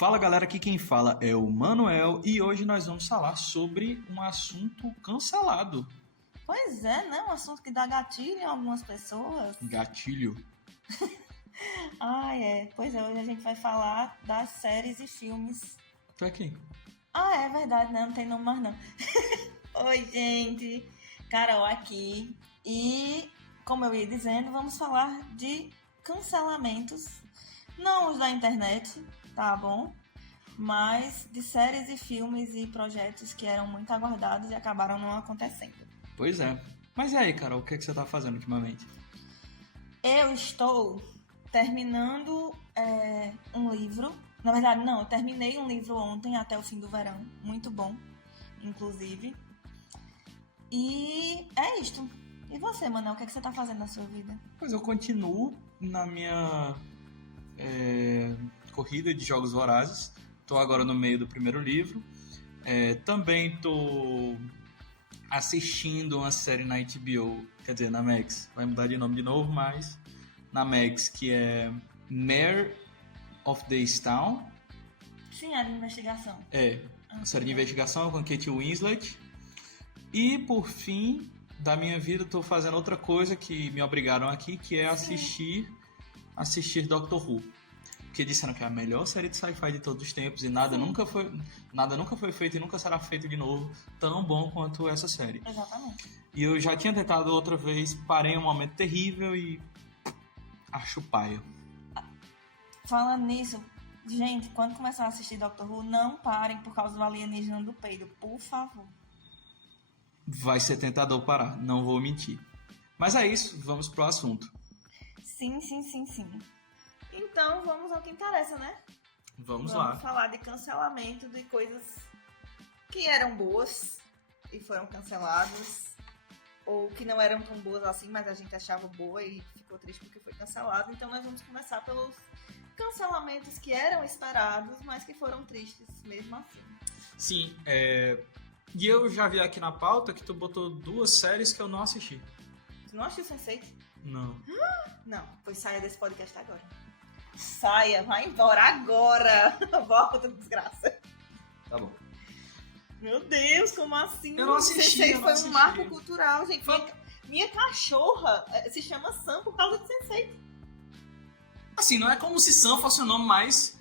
Fala galera, aqui quem fala é o Manuel e hoje nós vamos falar sobre um assunto cancelado. Pois é, né? Um assunto que dá gatilho em algumas pessoas. Gatilho. Pois é, hoje a gente vai falar das séries e filmes. Tu é quem? É verdade, né? Não tem nome mais não. Oi, gente. Carol aqui. E, como eu ia dizendo, vamos falar de cancelamentos. Não os da internet, tá bom? Mas de séries e filmes e projetos que eram muito aguardados e acabaram não acontecendo. Pois é. Mas e aí, Carol, o que é que você tá fazendo ultimamente? Eu estou terminando um livro. Na verdade, não, eu terminei um livro ontem, até o fim do verão. Muito bom, inclusive. E é isto. E você, Manel, o que é que você tá fazendo na sua vida? Pois eu continuo na minha corrida de jogos vorazes. Tô agora no meio do primeiro livro. Também tô assistindo uma série na HBO, quer dizer, na Max. Vai mudar de nome de novo, mas na Max, que é Mare of Easttown. Sim, é de investigação. Uma série de investigação com Kate Winslet. E, por fim, da minha vida, estou fazendo outra coisa que me obrigaram aqui, que é assistir Doctor Who. Porque disseram que é a melhor série de sci-fi de todos os tempos e nada nunca foi feito e nunca será feito de novo tão bom quanto essa série. Exatamente. E eu já tinha tentado outra vez, parei em um momento terrível e acho paia. Falando nisso, gente, quando começar a assistir Doctor Who, não parem por causa do alienígena do peido, por favor. Vai ser tentador parar, não vou mentir. Mas é isso, vamos pro assunto. Sim. Então, vamos ao que interessa, né? Vamos lá. Vamos falar de cancelamento de coisas que eram boas e foram canceladas, ou que não eram tão boas assim, mas a gente achava boa e ficou triste porque foi cancelado. Então nós vamos começar pelos cancelamentos que eram esperados, mas que foram tristes mesmo assim. Sim, e eu já vi aqui na pauta que tu botou 2 séries que eu não assisti. Tu não assistiu Sense8? Não. Não, pois saia desse podcast agora. Saia, vai embora agora. Volta, desgraça. Tá bom. Meu Deus, como assim? Eu não assisti, Sense8 foi um marco cultural, gente. Minha cachorra se chama Sam por causa de Sense8. Assim, não é como se Sam fosse o nome mais...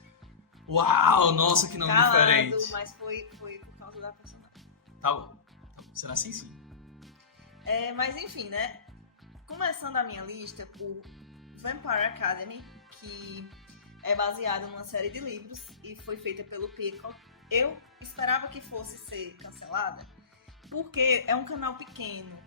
Uau, nossa, que nome diferente. Mas foi por causa da personagem. Tá bom. Será assim sim. Mas enfim, né? Começando a minha lista por Vampire Academy, que é baseada numa série de livros e foi feita pelo Peacock. Eu esperava que fosse ser cancelada, porque é um canal pequeno.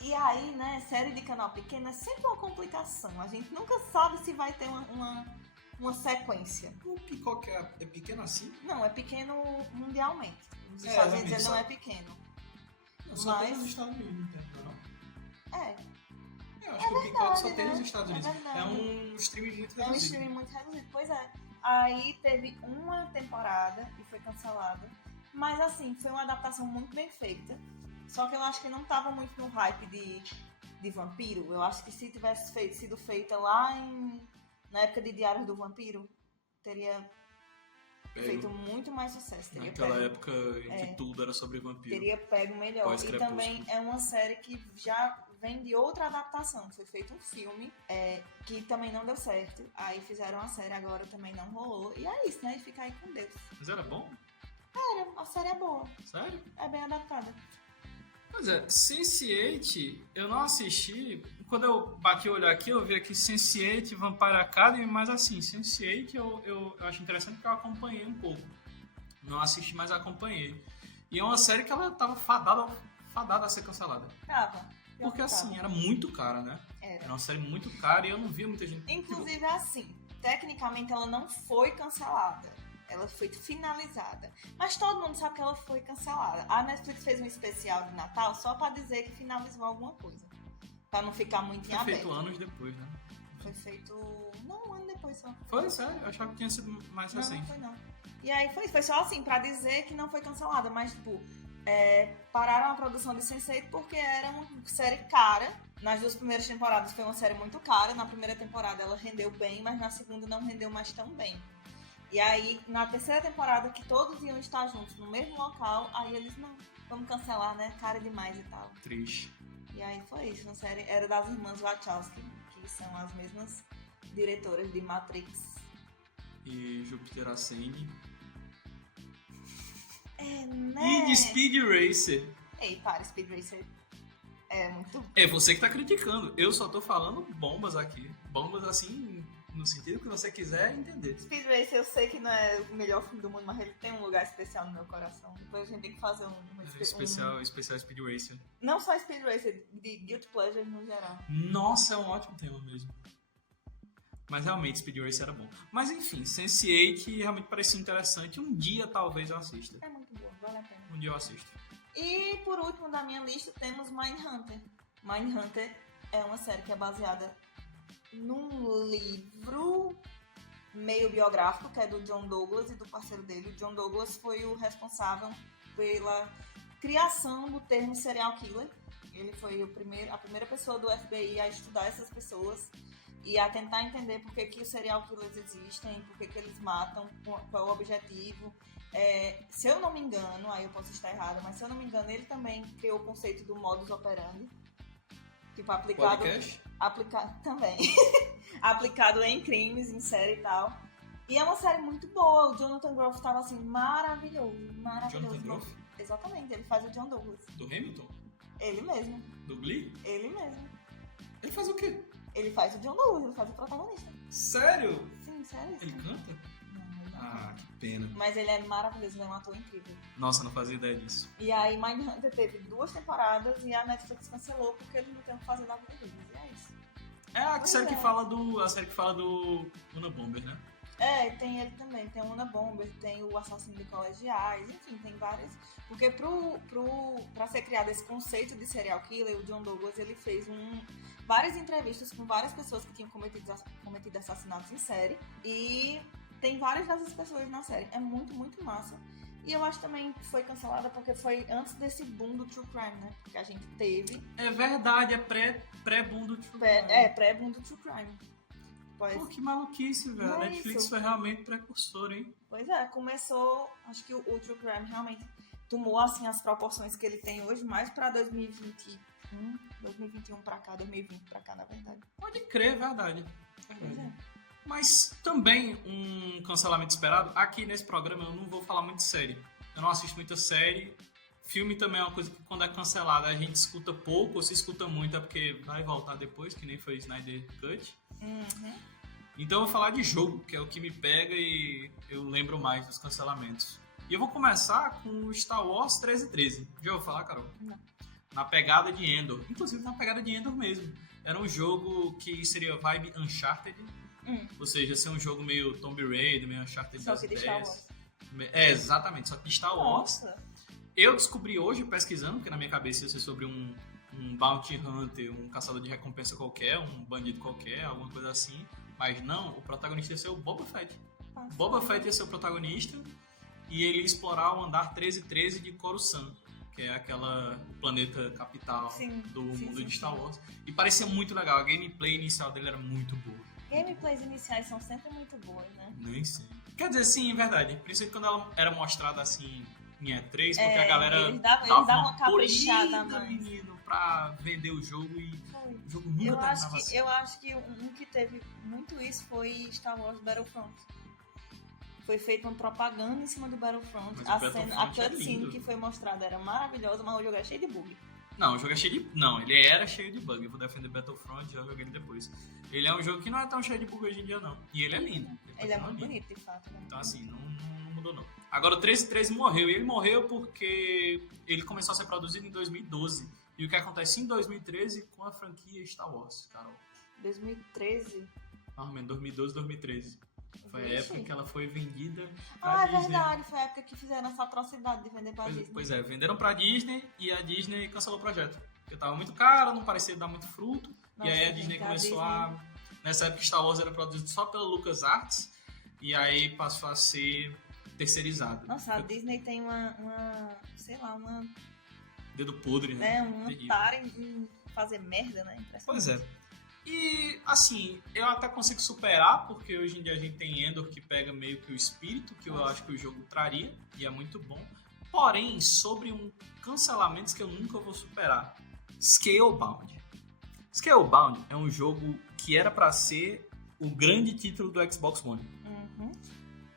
E aí, né, série de canal pequeno é sempre uma complicação. A gente nunca sabe se vai ter uma sequência. O Peacock é pequeno assim? Não, é pequeno mundialmente. Nos Estados Unidos ele não é pequeno. Não, só tem nos Estados Unidos, não é? Eu acho que o Peacock só tem nos Estados Unidos. É um streaming muito reduzido. É um streaming muito reduzido, pois é. Aí teve uma temporada e foi cancelada. Mas assim, foi uma adaptação muito bem feita. Só que eu acho que não tava muito no hype de vampiro. Eu acho que se tivesse sido feita lá na época de Diários do Vampiro, teria feito muito mais sucesso. Naquela época em que tudo era sobre vampiro. Teria pego melhor. E também é uma série que já vem de outra adaptação. Foi feito um filme que também não deu certo. Aí fizeram a série, agora também não rolou. E é isso, né? E fica aí com Deus. Mas era bom? A série é boa. Sério? É bem adaptada. Pois é, Sense8 eu não assisti. Quando eu bati o olho aqui, eu vi aqui Sense8, Vampire Academy, mas assim, Sense8 eu acho interessante porque eu acompanhei um pouco. Não assisti, mas acompanhei. E é uma série que ela tava fadada a ser cancelada. Tava. Porque assim, era muito cara, né? Era uma série muito cara e eu não via muita gente. Inclusive, assim, tecnicamente ela não foi cancelada. Ela foi finalizada. Mas todo mundo sabe que ela foi cancelada. A Netflix fez um especial de Natal só pra dizer que finalizou alguma coisa. Pra não ficar muito em aberto. Foi feito anos depois, né? Foi feito... Não, um ano depois só. Foi, sério? Eu achava que tinha sido mais recente. Não foi não. E aí foi só assim, pra dizer que não foi cancelada. Mas, tipo, pararam a produção de Sense8 porque era uma série cara. Nas 2 primeiras temporadas foi uma série muito cara. Na primeira temporada ela rendeu bem, mas na segunda não rendeu mais tão bem. E aí, na terceira temporada, que todos iam estar juntos no mesmo local, aí eles, não, vamos cancelar, né? Cara demais e tal. Triste. E aí foi isso, a série era das irmãs Wachowski, que são as mesmas diretoras de Matrix. E Júpiter Ascende. Né? E de Speed Racer. Ei, para, Speed Racer é muito... É você que tá criticando. Eu só tô falando bombas aqui. Bombas assim, no sentido que você quiser entender. Speed Racer eu sei que não é o melhor filme do mundo, mas ele tem um lugar especial no meu coração. Depois a gente tem que fazer Especial Speed Racer. Não só Speed Racer, de Guilty Pleasure no geral. Nossa, é um ótimo tema mesmo. Mas realmente Speed Racer era bom. Mas enfim, Sense8 realmente parecia interessante. Um dia talvez eu assista. É muito bom, vale a pena. Um dia eu assisto. E por último da minha lista temos Mindhunter. Mindhunter é uma série que é baseada num livro meio biográfico, que é do John Douglas e do parceiro dele. O John Douglas foi o responsável pela criação do termo serial killer. Ele foi a primeira pessoa do FBI a estudar essas pessoas e a tentar entender por que os serial killers existem, por que eles matam, qual é o objetivo. Se eu não me engano, aí eu posso estar errada, mas se eu não me engano, ele também criou o conceito do modus operandi. Tipo, aplicado também. Aplicado em crimes, em série e tal. E é uma série muito boa. O Jonathan Groff tava assim, maravilhoso. Jonathan Groff? Exatamente, ele faz o John Douglas. Do Hamilton? Ele mesmo. Do Glee? Ele mesmo. Ele faz o quê? Ele faz o John Douglas, ele faz o protagonista. Sério? Sim, sério. Ele canta? Não, ele não. Ah, que pena. Mas ele é maravilhoso, ele é um ator incrível. Nossa, não fazia ideia disso. E aí Mindhunter teve 2 temporadas e a Netflix cancelou porque eles não tem o que fazer na vida deles. E é isso. É a série que fala do Unabomber, né? Tem ele também, tem o Una Bomber, tem o Assassino de Colegiais, enfim, tem várias. Porque pra ser criado esse conceito de serial killer, o John Douglas ele fez várias entrevistas com várias pessoas que tinham cometido assassinatos em série. E tem várias dessas pessoas na série. É muito, muito massa. E eu acho também que foi cancelada porque foi antes desse boom do True Crime, né? Que a gente teve. É verdade, é pré-boom do True Crime. Pré-boom do True Crime. Pô, que maluquice, velho. A Netflix foi realmente precursor, hein? Pois é, começou... Acho que o True Crime realmente tomou, assim, as proporções que ele tem hoje, mais pra 2021 pra cá, 2020 pra cá, na verdade. Pode crer, verdade. Pois é. Mas também um cancelamento esperado. Aqui nesse programa eu não vou falar muito de série. Eu não assisto muita série. Filme também é uma coisa que quando é cancelada a gente escuta pouco, ou se escuta muito é porque vai voltar depois, que nem foi Snyder Cut. Uhum. Então eu vou falar de jogo, que é o que me pega e eu lembro mais dos cancelamentos. E eu vou começar com o Star Wars 1313. Já ouviu falar, Carol? Não. Na pegada de Endor. Inclusive na pegada de Endor mesmo. Era um jogo que seria vibe Uncharted. Ou seja, ser um jogo meio Tomb Raider, meio Uncharted Só das que de ideias. Star Wars. Exatamente, só que de Star Wars. Nossa. Eu descobri hoje, pesquisando, porque na minha cabeça ia ser sobre um bounty hunter, um caçador de recompensa qualquer, um bandido qualquer, alguma coisa assim. Mas não, o protagonista ia ser o Boba Fett. Nossa. Boba Fett ia ser o protagonista e ele ia explorar o andar 1313 de Coruscant, que é aquela planeta capital do mundo de Star Wars. E parecia muito legal, a gameplay inicial dele era muito boa. Gameplays iniciais são sempre muito boas, né? Nem sei. Quer dizer, sim, é verdade. Principalmente quando ela era mostrada assim em E3, porque a galera eles davam uma caprichada mais. Menino, pra vender o jogo e o jogo nunca terminava assim. Eu acho que um que teve muito isso foi Star Wars Battlefront. Foi feita uma propaganda em cima do Battlefront. A cutscene que foi mostrada era maravilhosa, mas o jogo é cheio de bug. Não, o jogo é cheio de... Não, ele era cheio de bug. Eu vou defender Battlefront, já joguei ele depois. Ele é um jogo que não é tão cheio de bug hoje em dia, não. E ele é lindo. Ele é muito bonito, de fato. Então, assim, não mudou, não. Agora, o 1313 morreu. E ele morreu porque ele começou a ser produzido em 2012. E o que acontece em 2013 com a franquia Star Wars, Carol? 2013? Mais ou menos, 2012, 2013. Foi a época que ela foi vendida pra Disney. É verdade. Foi a época que fizeram essa atrocidade de vender pra Disney. Pois é, venderam pra Disney e a Disney cancelou o projeto. Porque tava muito caro, não parecia dar muito fruto. Nossa, e aí a Disney começou a... Nessa época, Star Wars era produzido só pela LucasArts. E aí passou a ser terceirizado. Nossa, a Disney tem uma dedo podre, né? Um tara em fazer merda, né? Pois é. E Assim, eu até consigo superar, porque hoje em dia a gente tem Endor que pega meio que o espírito que eu acho que o jogo traria, e é muito bom. Porém, sobre um cancelamento que eu nunca vou superar, Scalebound. Scalebound é um jogo que era pra ser o grande título do Xbox One. Uhum.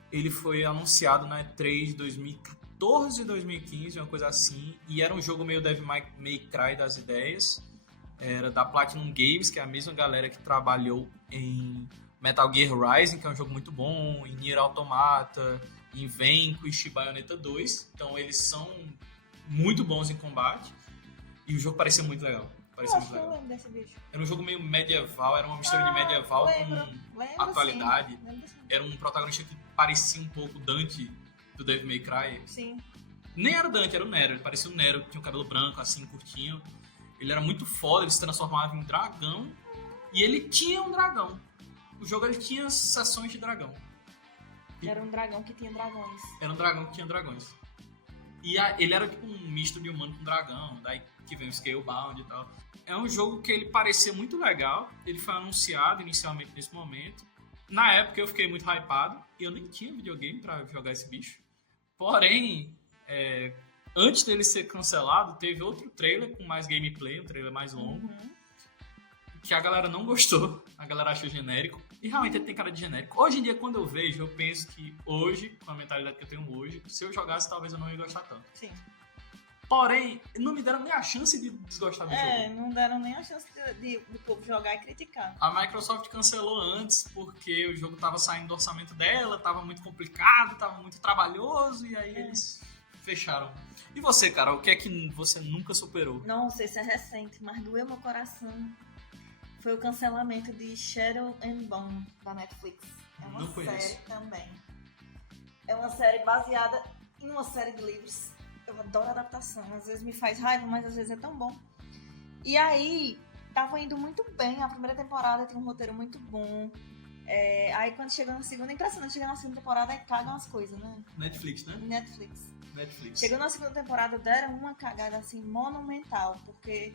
Ele foi anunciado na E3 2014, 2015, uma coisa assim, e era um jogo meio Devil May Cry das ideias. Era da Platinum Games, que é a mesma galera que trabalhou em Metal Gear Rising, que é um jogo muito bom, em Nier Automata, em Vanquish, Bayonetta 2. Então eles são muito bons em combate. E o jogo parecia muito legal. Eu acho que eu lembro desse bicho. Era um jogo meio medieval, era uma mistura de medieval com atualidade. Lembro, sim. Era um protagonista que parecia um pouco Dante do Devil May Cry. Sim. Nem era o Dante, era o Nero. Ele parecia o Nero, que tinha o cabelo branco, assim, curtinho. Ele era muito foda, ele se transformava em dragão. E ele tinha um dragão. O jogo ele tinha sessões de dragão. Era um dragão que tinha dragões. Era um dragão que tinha dragões. E ele era tipo um misto de humano com dragão. Daí que vem o Scalebound e tal. É um jogo que ele parecia muito legal. Ele foi anunciado inicialmente nesse momento. Na época eu fiquei muito hypado. E eu nem tinha videogame pra jogar esse bicho. Porém, antes dele ser cancelado, teve outro trailer com mais gameplay, um trailer mais longo, que a galera não gostou, a galera achou genérico, e realmente ele tem cara de genérico. Hoje em dia, quando eu vejo, eu penso que hoje, com a mentalidade que eu tenho hoje, se eu jogasse, talvez eu não ia gostar tanto. Sim. Porém, não me deram nem a chance de desgostar do jogo. Não deram nem a chance do povo jogar e criticar. A Microsoft cancelou antes porque o jogo tava saindo do orçamento dela, tava muito complicado, tava muito trabalhoso, e aí eles fecharam. E você, Carol, o que é que você nunca superou? Nossa, esse é recente, mas doeu meu coração. Foi o cancelamento de Shadow and Bone da Netflix. É uma Não conheço. série também. É uma série baseada em uma série de livros. Eu adoro adaptação. Às vezes me faz raiva, mas às vezes é tão bom. E aí, tava indo muito bem. A primeira temporada tinha um roteiro muito bom. Aí quando chegou na segunda, é impressionante, chega na segunda temporada e cagam as coisas, né? Netflix, né? Netflix. Chegou na segunda temporada, deram uma cagada assim monumental, porque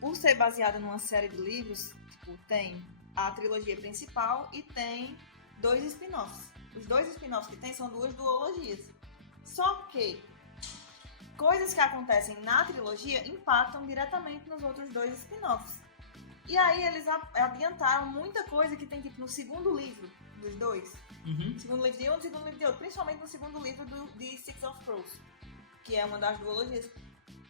por ser baseada numa série de livros, tipo, tem a trilogia principal e tem 2 spin-offs. Os 2 spin-offs que tem são 2 duologias. Só que coisas que acontecem na trilogia impactam diretamente nos outros 2 spin-offs. E aí eles adiantaram muita coisa que tem tipo no segundo livro dos 2. Segundo livro de um, segundo livro de outro. Principalmente no segundo livro de Six of Crows, que é uma das duologias.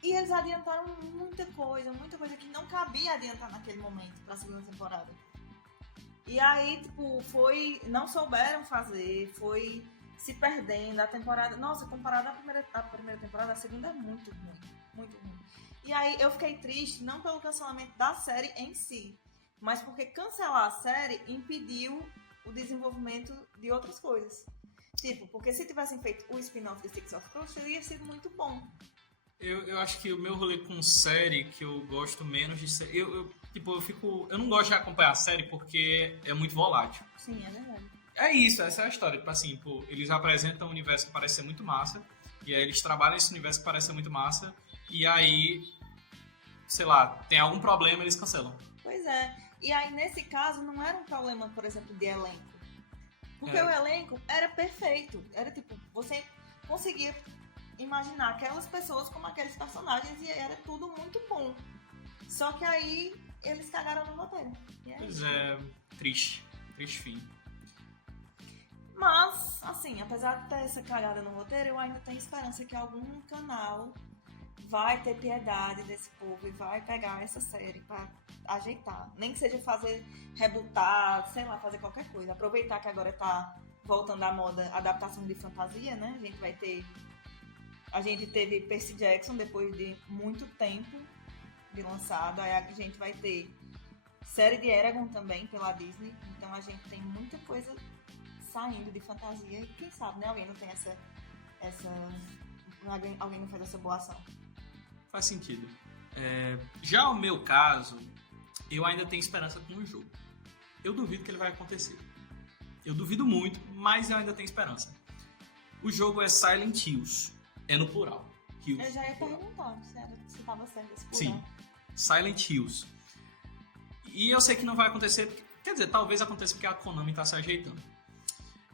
E eles adiantaram muita coisa que não cabia adiantar naquele momento pra segunda temporada. E aí, tipo, não souberam fazer, foi se perdendo. A temporada, nossa, comparada à primeira temporada, a segunda é muito ruim, muito ruim. E aí eu fiquei triste, não pelo cancelamento da série em si, mas porque cancelar a série impediu o desenvolvimento de outras coisas. Tipo, porque se tivessem feito o spin-off de Six of Crows, teria sido muito bom. Eu acho que o meu rolê com série, que eu gosto menos de série... Eu não gosto de acompanhar a série porque é muito volátil. Sim, é verdade. É isso, essa é a história. Tipo assim, eles apresentam um universo que parece ser muito massa, e aí eles trabalham esse universo que parece ser muito massa, e aí, sei lá, tem algum problema, eles cancelam. Pois é. E aí, nesse caso, não era um problema, por exemplo, de elenco. Porque o elenco era perfeito. Era tipo, você conseguia imaginar aquelas pessoas como aqueles personagens e era tudo muito bom. Só que aí, eles cagaram no roteiro. Pois é, triste. Triste fim. Mas, assim, apesar de ter essa cagada no roteiro, eu ainda tenho esperança que algum canal vai ter piedade desse povo e vai pegar essa série pra ajeitar. Nem que seja rebootar, sei lá, fazer qualquer coisa. Aproveitar que agora tá voltando à moda adaptação de fantasia, né? A gente teve Percy Jackson depois de muito tempo de lançado. Aí a gente vai ter série de Eragon também pela Disney. Então a gente tem muita coisa saindo de fantasia. E quem sabe, né? Alguém não tem alguém não faz essa boa ação. Faz sentido. Já o meu caso, eu ainda tenho esperança com o jogo. Eu duvido que ele vai acontecer. Eu duvido muito, mas eu ainda tenho esperança. O jogo é Silent Hills. É no plural. Hills. Eu já ia perguntar se estava certo esse plural. Sim. Silent Hills. E eu sei que não vai acontecer porque Quer dizer, talvez aconteça porque a Konami tá se ajeitando.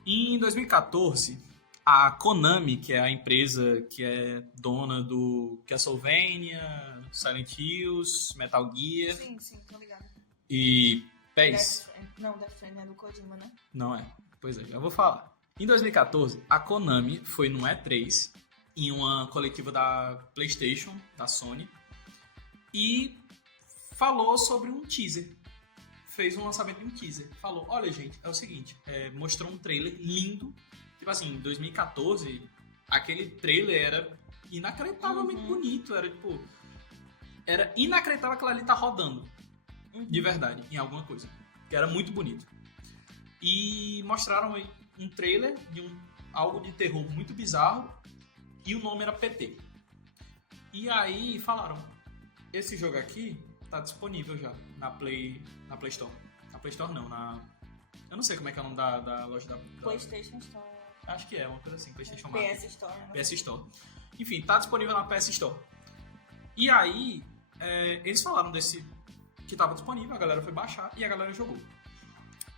Em 2014, a Konami, que é a empresa que é dona do Castlevania, Silent Hills, Metal Gear Sim, tô ligado. e PES. Death Stranding é do Kojima, né? Não é. Pois é, já vou falar. Em 2014, a Konami foi no E3, em uma coletiva da PlayStation, da Sony, e falou sobre um teaser. Fez um lançamento de um teaser. Falou, olha gente, é o seguinte, mostrou um trailer lindo. Tipo assim, em 2014, aquele trailer era inacreditavelmente bonito. Era inacreditável aquilo ali tá rodando. De verdade, em alguma coisa. Que era muito bonito. E mostraram aí um trailer de algo de terror muito bizarro. E o nome era PT. E aí falaram, esse jogo aqui tá disponível já na Play Store. Na Play Store não, eu não sei como é que é o nome da loja da PlayStation Store. Acho que é, uma coisa assim, PlayStation PS Store. Né? PS Store. Enfim, tá disponível na PS Store. E aí, eles falaram desse que tava disponível, a galera foi baixar e a galera jogou.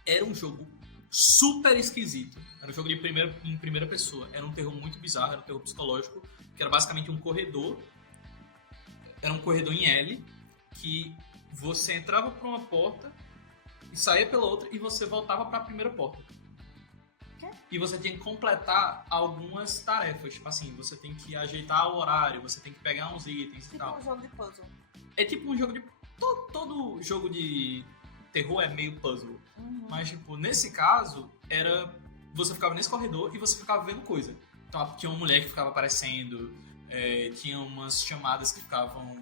Era um jogo super esquisito. Era um jogo em primeira pessoa. Era um terror muito bizarro, era um terror psicológico, que era basicamente um corredor. Era um corredor em L, que você entrava por uma porta e saía pela outra e você voltava para a primeira porta. E você tinha que completar algumas tarefas. Tipo assim, você tem que ajeitar o horário, você tem que pegar uns itens e tal. Tipo um jogo de puzzle. É tipo um jogo de... Todo jogo de terror é meio puzzle. Mas, tipo, nesse caso, você ficava nesse corredor e você ficava vendo coisa. Então, tinha uma mulher que ficava aparecendo, tinha umas chamadas que ficavam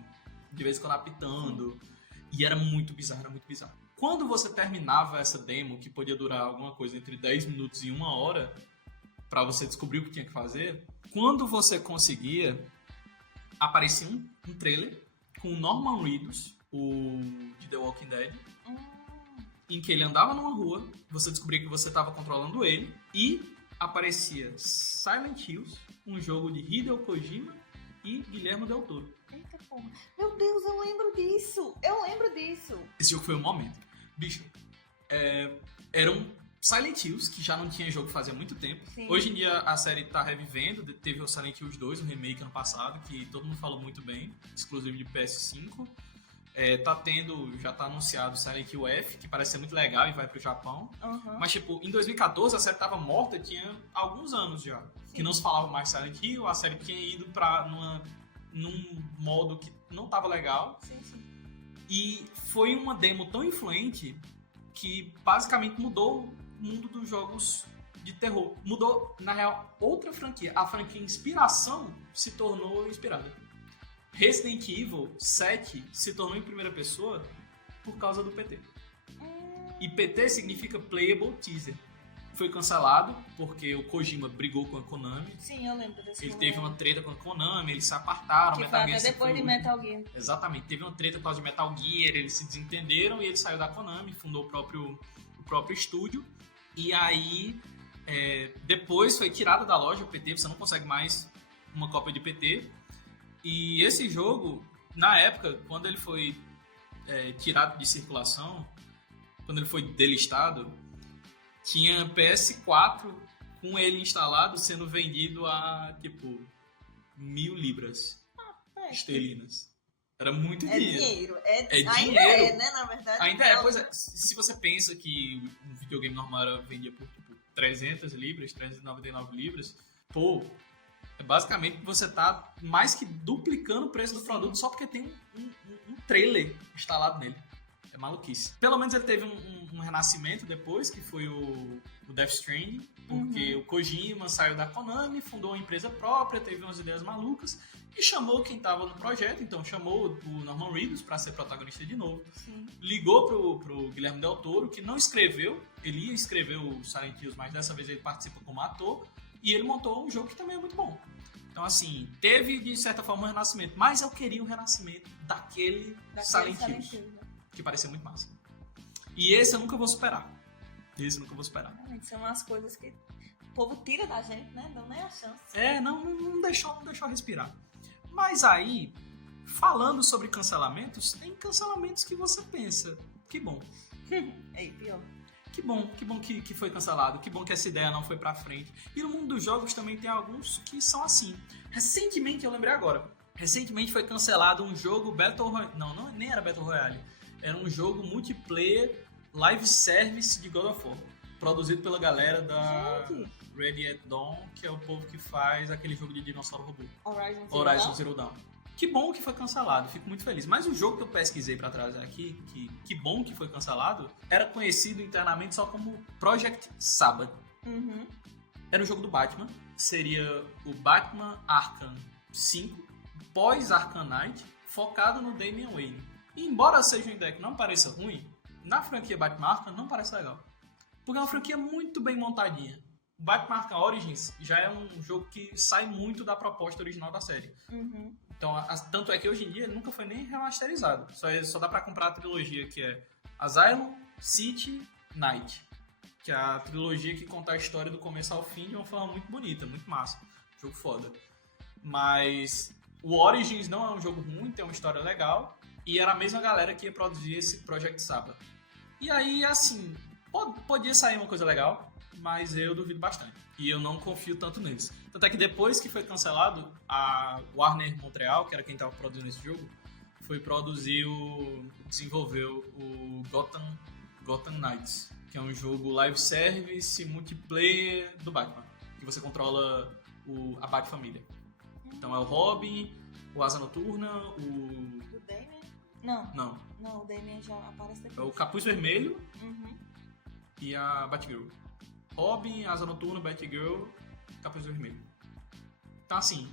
de vez em quando apitando. E era muito bizarro, era muito bizarro. Quando você terminava essa demo, que podia durar alguma coisa entre 10 minutos e 1 hora, pra você descobrir o que tinha que fazer, quando você conseguia, aparecia um trailer com o Norman Reedus, o de The Walking Dead, em que ele andava numa rua, você descobria que você estava controlando ele, e aparecia Silent Hills, um jogo de Hideo Kojima e Guillermo del Toro. Eita porra. Meu Deus, eu lembro disso. Esse jogo foi um momento. Bicho, era um Silent Hills, que já não tinha jogo fazia muito tempo. Sim. Hoje em dia a série tá revivendo, teve o Silent Hills 2, um remake ano passado, que todo mundo falou muito bem, exclusivo de PS5. Já tá anunciado o Silent Hill F, que parece ser muito legal e vai pro Japão. Mas, tipo, em 2014 a série tava morta, tinha alguns anos já. Sim. Que não se falava mais Silent Hill, a série tinha ido num modo que não tava legal. Sim. E foi uma demo tão influente que basicamente mudou o mundo dos jogos de terror. Mudou, na real, outra franquia. A franquia Inspiração se tornou inspirada. Resident Evil 7 se tornou em primeira pessoa por causa do PT. E PT significa Playable Teaser. Foi cancelado porque o Kojima brigou com a Konami. Sim, eu lembro desse Ele teve uma treta com a Konami, eles se apartaram. Que foi até depois de Metal Gear. Exatamente, teve uma treta por causa de Metal Gear, eles se desentenderam e ele saiu da Konami, fundou o próprio estúdio. E aí, depois foi tirado da loja o PT, você não consegue mais uma cópia de PT. E esse jogo, na época, quando ele foi tirado de circulação, quando ele foi delistado, tinha PS4 com ele instalado sendo vendido a, tipo, 1.000 libras esterlinas. Era muito dinheiro. Ainda dinheiro. né, na verdade. Ainda é, pois é. Se você pensa que um videogame normal vendia por, tipo, 300 libras, 399 libras, pô, basicamente você tá mais que duplicando o preço do produto só porque tem um trailer instalado nele. É maluquice. Pelo menos ele teve um renascimento depois, que foi o Death Stranding, porque o Kojima saiu da Konami, fundou uma empresa própria, teve umas ideias malucas e chamou quem estava no projeto, então chamou o Norman Reedus para ser protagonista de novo. Sim. Ligou pro Guillermo del Toro, que não escreveu, ele ia escrever o Silent Hills, mas dessa vez ele participa como ator, e ele montou um jogo que também é muito bom. Então, assim, teve de certa forma um renascimento, mas eu queria um renascimento daquele Silent Hills. Que parecia muito massa. E esse eu nunca vou superar. São umas coisas que o povo tira da gente, né? Não nem a chance. Não deixou respirar. Mas aí, falando sobre cancelamentos, tem cancelamentos que você pensa, que bom. Aí, pior. Que bom que foi cancelado, que bom que essa ideia não foi pra frente. E no mundo dos jogos também tem alguns que são assim. Recentemente, eu lembrei agora, recentemente foi cancelado um jogo Battle Royale, não, nem era Battle Royale, era um jogo multiplayer live service de God of War, produzido pela galera da Gente. Ready at Dawn, que é o povo que faz aquele jogo de dinossauro robô, Horizon Zero Dawn. Que bom que foi cancelado, fico muito feliz. Mas o jogo que eu pesquisei pra trazer aqui, que bom que foi cancelado, era conhecido internamente só como Project Sabbath. Uhum. Era um jogo do Batman, seria o Batman Arkham 5, pós Arkham Knight, focado no Damian Wayne. E embora seja uma ideia que não pareça ruim, na franquia Batman Arkham não parece legal. Porque é uma franquia muito bem montadinha. O Batman Arkham Origins já é um jogo que sai muito da proposta original da série. Uhum. Então, tanto é que hoje em dia ele nunca foi nem remasterizado. Só dá pra comprar a trilogia que é Asylum, City, Night. Que é a trilogia que conta a história do começo ao fim de uma forma muito bonita, muito massa. Jogo foda. Mas o Origins não é um jogo ruim, tem uma história legal. E era a mesma galera que ia produzir esse Project Sabbath. E aí, assim, podia sair uma coisa legal, mas eu duvido bastante. E eu não confio tanto neles. Tanto é que depois que foi cancelado, a Warner Montreal, que era quem estava produzindo esse jogo, foi desenvolveu o Gotham Knights, que é um jogo live service, multiplayer do Batman, que você controla a Bat-família. Então é o Robin, o Asa Noturna, O Damian? Não, o Damian já aparece depois. É o Capuz Vermelho Uhum. e a Batgirl. Robin, Asa Noturna, Batgirl, Capuz Vermelho. Então assim,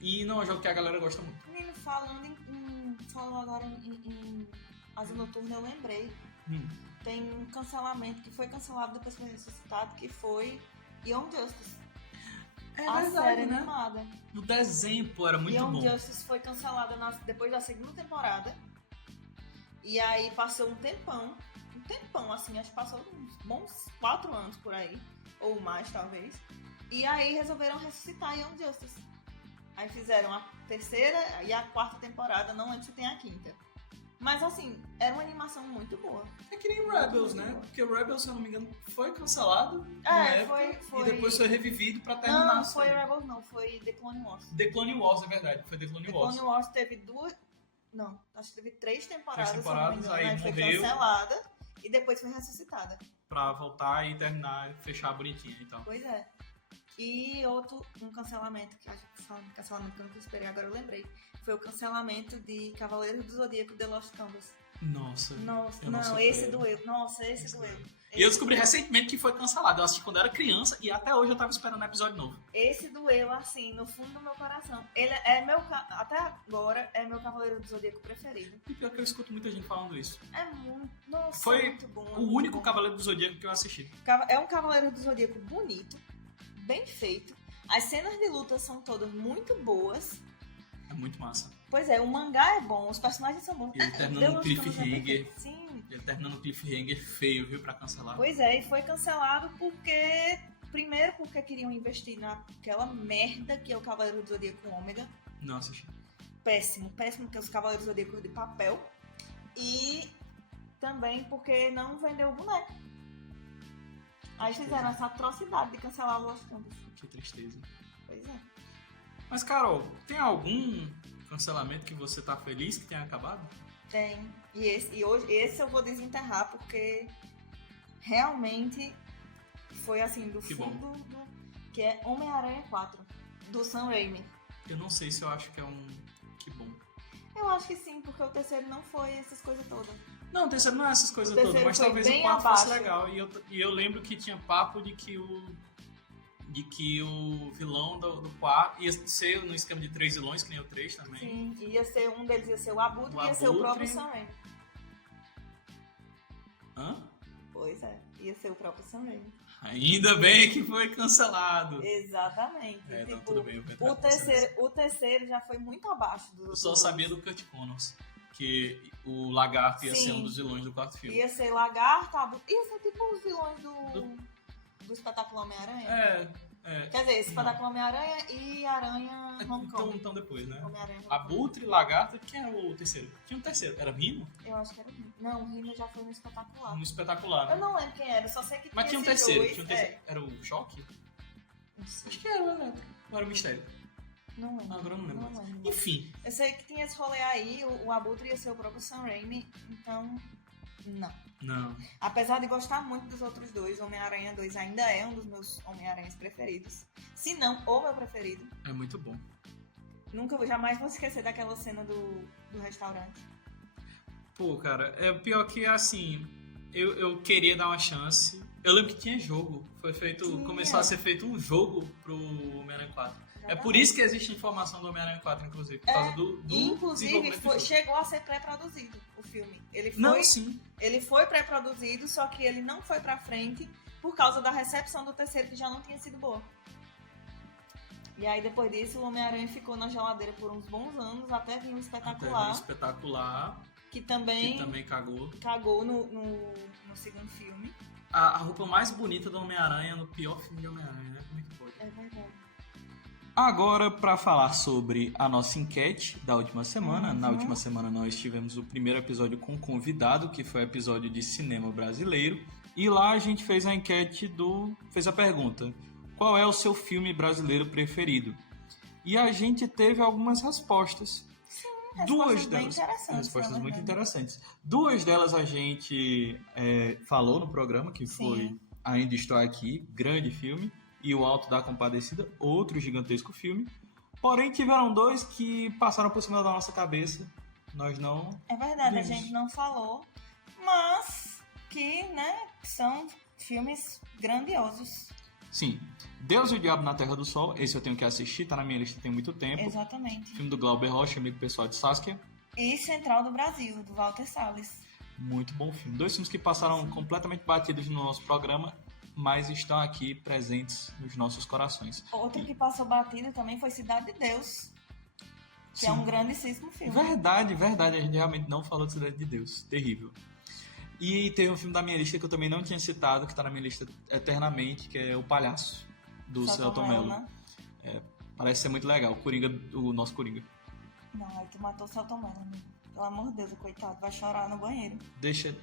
e não é um jogo que a galera gosta muito. Menino, falando agora em Asa Noturna, eu lembrei. Tem um cancelamento que foi cancelado depois que foi ressuscitado, que foi Young Justice. A série animada. No desenho, pô, era muito Young bom. Justice foi cancelada depois da segunda temporada. E aí passou um tempão, assim, acho que passou uns bons 4 anos por aí, ou mais talvez. E aí resolveram ressuscitar Young Justice. Aí fizeram a terceira e a 4ª temporada, não lembro se tem a 5ª. Mas assim, era uma animação muito boa. É que nem Rebels, né? Porque o Rebels, se eu não me engano, foi cancelado na época foi. e depois foi revivido pra terminar. Não, foi Rebels não, foi The Clone Wars. The Clone Wars, é verdade, foi The Clone Wars. The Clone Wars teve 2... Não, acho que teve 3 temporadas, 3 temporadas, se não me engano. aí Foi morreu. cancelada e depois foi ressuscitada. Pra voltar e terminar, fechar bonitinho e tal. Pois é. E um cancelamento, que acho que falando de cancelamento que eu nunca esperei, agora eu lembrei. Foi o cancelamento de Cavaleiros do Zodíaco The Lost Canvas. Nossa, esse doeu. Nossa, esse doeu. E eu descobri recentemente que foi cancelado. Eu assisti quando era criança e até hoje eu tava esperando um episódio novo. Esse doeu, assim, no fundo do meu coração. Ele é até agora, é meu Cavaleiro do Zodíaco preferido. E pior que eu escuto muita gente falando isso. É muito, nossa, Foi muito bom. O único Cavaleiro do Zodíaco que eu assisti. É um Cavaleiro do Zodíaco bonito, bem feito. As cenas de luta são todas muito boas. É muito massa. Pois é, o mangá é bom, os personagens são bons. Ele terminando no cliffhanger. Sim. Ele terminando no cliffhanger feio, viu, pra cancelar. Pois é, e foi cancelado porque... Primeiro porque queriam investir naquela merda que é o Cavaleiro do Zodíaco Ômega. Não assisti. Péssimo, que é os Cavaleiros do Zodíaco de papel. E também porque não vendeu o boneco. Aí fizeram essa atrocidade de cancelar o Lost Canvas. Que tristeza. Pois é. Mas, Carol, tem algum cancelamento que você tá feliz que tenha acabado? Tem. E hoje esse eu vou desenterrar porque realmente foi assim, do Que fundo que é Homem-Aranha 4, do Sam Raimi. Eu não sei se eu acho que é um... Que bom. Eu acho que sim, porque o terceiro não foi essas coisas todas. Não, o terceiro não é essas coisas O todas, terceiro mas foi talvez o bem 4 abaixo. fosse legal. E eu lembro que tinha papo de que o vilão do 4 ia ser no esquema de 3 vilões, que nem o 3 também. Sim, um deles ia ser o Abutre e ia ser o próprio Sam Raimi. Hã? Pois é, ia ser o próprio Sam Raimi. Ainda bem que foi cancelado. Exatamente. É, tipo, não, tudo bem. Eu vou entrar com o terceiro já foi muito abaixo do... Eu só sabia do Kurt Connors, que o Lagarto ia Sim. ser um dos vilões do quarto filme. Ia ser Lagarto, Abutre... Ia ser tipo os vilões do Espetáculo Homem-Aranha. Quer dizer, Espetáculo Homem-Aranha e Aranha Homecoming. Então depois, né? Homem-Aranha Homecoming. Abutre, Lagarto, quem era o terceiro? Tinha um terceiro, era Rino? Eu acho que era o Rino. Não, o Rino já foi no Espetacular. No Espetacular, né? Eu não lembro quem era, só sei que Mas tinha um esses terceiro, dois, Era o Choque? Não sei. Acho que era o Elétrico. Ou era o Mistério? Não lembro. Agora eu não lembro. Não lembro. Enfim. Eu sei que tinha esse rolê aí, o Abutre ia ser o próprio Sam Raimi, então, não. Apesar de gostar muito dos outros dois, Homem-Aranha 2 ainda é um dos meus Homem-Aranhas preferidos. Se não, o meu preferido. É muito bom. Jamais vou esquecer daquela cena do restaurante. Pô, cara, é pior que assim, eu queria dar uma chance. Eu lembro que tinha jogo. Começou a ser feito um jogo pro Homem-Aranha 4. É por isso que existe informação do Homem-Aranha 4, inclusive. Por causa do inclusive, chegou a ser pré-produzido o filme. Sim. Ele foi pré-produzido, só que ele não foi pra frente por causa da recepção do terceiro, que já não tinha sido boa. E aí, depois disso, o Homem-Aranha ficou na geladeira por uns bons anos, até vir o Espetacular. Que também cagou no segundo filme. A roupa mais bonita do Homem-Aranha no pior filme de Homem-Aranha, né? Como é que pode? É verdade. Agora, para falar sobre a nossa enquete da última semana. Na última semana nós tivemos o primeiro episódio com convidado, que foi o episódio de cinema brasileiro. E lá a gente fez a enquete fez a pergunta: qual é o seu filme brasileiro preferido? E a gente teve algumas respostas. Duas delas. Respostas muito interessantes. Duas delas a gente falou no programa, que foi Ainda Estou Aqui, grande filme. E O Alto da Compadecida, outro gigantesco filme. Porém, tiveram dois que passaram por cima da nossa cabeça. Nós não... É verdade, a gente não falou. Mas que, são filmes grandiosos. Sim. Deus e o Diabo na Terra do Sol. Esse eu tenho que assistir, tá na minha lista tem muito tempo. Exatamente. Filme do Glauber Rocha, amigo pessoal de Saskia. E Central do Brasil, do Walter Salles. Muito bom filme. Dois filmes que passaram completamente batidos no nosso programa, mas estão aqui presentes nos nossos corações. Outro que passou batido também foi Cidade de Deus, que é um grandíssimo filme. Verdade. A gente realmente não falou de Cidade de Deus. Terrível. E tem um filme da minha lista que eu também não tinha citado, que está na minha lista eternamente, que é O Palhaço, do Selton Mello. Né? Parece ser muito legal. O nosso Coringa. Não, aí tu matou o Selton Mello, né? Pelo amor de Deus, coitado, vai chorar no banheiro. Deixa...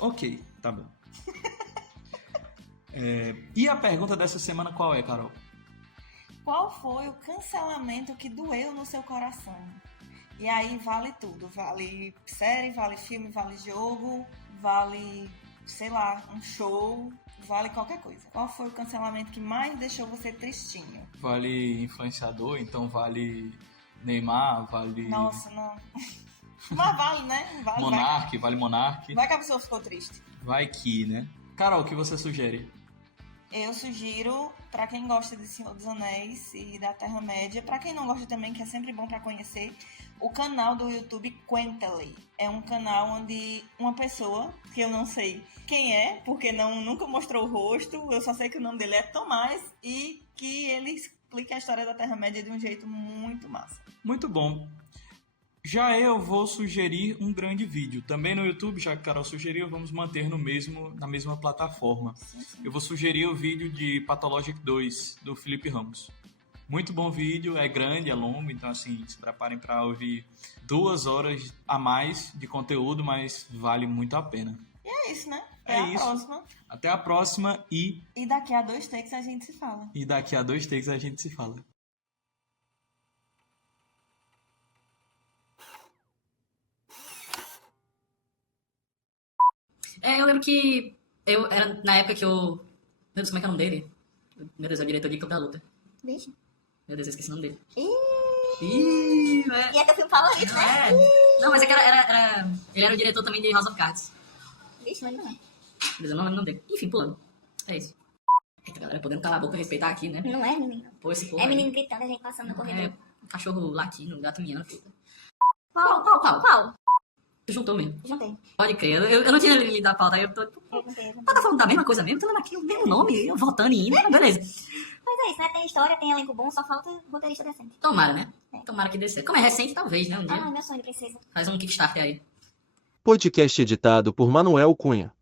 Ok, tá bom. E a pergunta dessa semana qual é, Carol? Qual foi o cancelamento que doeu no seu coração? E aí vale tudo. Vale série, vale filme, vale jogo, vale, sei lá, um show, vale qualquer coisa. Qual foi o cancelamento que mais deixou você tristinho? Vale influenciador, então vale Neymar, vale... Nossa, não. Mas vale, né? Vale Monark. Vai que a pessoa ficou triste. Vai que, né? Carol, o que você sugere? Eu sugiro, pra quem gosta de Senhor dos Anéis e da Terra-média, pra quem não gosta também, que é sempre bom pra conhecer, o canal do YouTube Quentally. É um canal onde uma pessoa, que eu não sei quem é, porque nunca mostrou o rosto, eu só sei que o nome dele é Tomás, e que ele explica a história da Terra-média de um jeito muito massa. Muito bom. Já eu vou sugerir um grande vídeo. Também no YouTube, já que a Carol sugeriu, vamos manter na mesma plataforma. Sim. Eu vou sugerir o vídeo de Pathologic 2, do Felipe Ramos. Muito bom vídeo, é grande, é longo, então assim, se preparem para ouvir 2 horas a mais de conteúdo, mas vale muito a pena. E é isso, né? Até a próxima. Até a próxima e daqui a 2 takes a gente se fala. Eu lembro que era na época que eu... Meu Deus, como é que é o nome dele? Meu Deus, é o diretor de Campo da Luta. Vixe. Meu Deus, eu esqueci o nome dele. E é teu filme favorito, né? Não, mas é que ele era o diretor também de House of Cards. Vixe, não lembro não. Mas eu não lembro o nome dele. Enfim, pulando. É isso. Eita, galera, podendo calar a boca e respeitar aqui, né? Não é, menino. Pô, esse povo é menino gritando, a gente passando no corredor. Cachorro latindo, gato miando, puta. Qual? Juntou mesmo. Juntei. Pode crer. Eu não tinha lido a pauta, aí eu tô... Tá falando da mesma coisa mesmo? Tô lendo aqui o mesmo nome, eu votando e indo, beleza. Mas é isso, né? Tem história, tem elenco bom, só falta roteirista decente. Tomara, né? Tomara que dê certo. Como é recente, talvez, né? Um dia. Meu sonho de princesa. Faz um Kickstarter aí. Podcast editado por Manuel Cunha.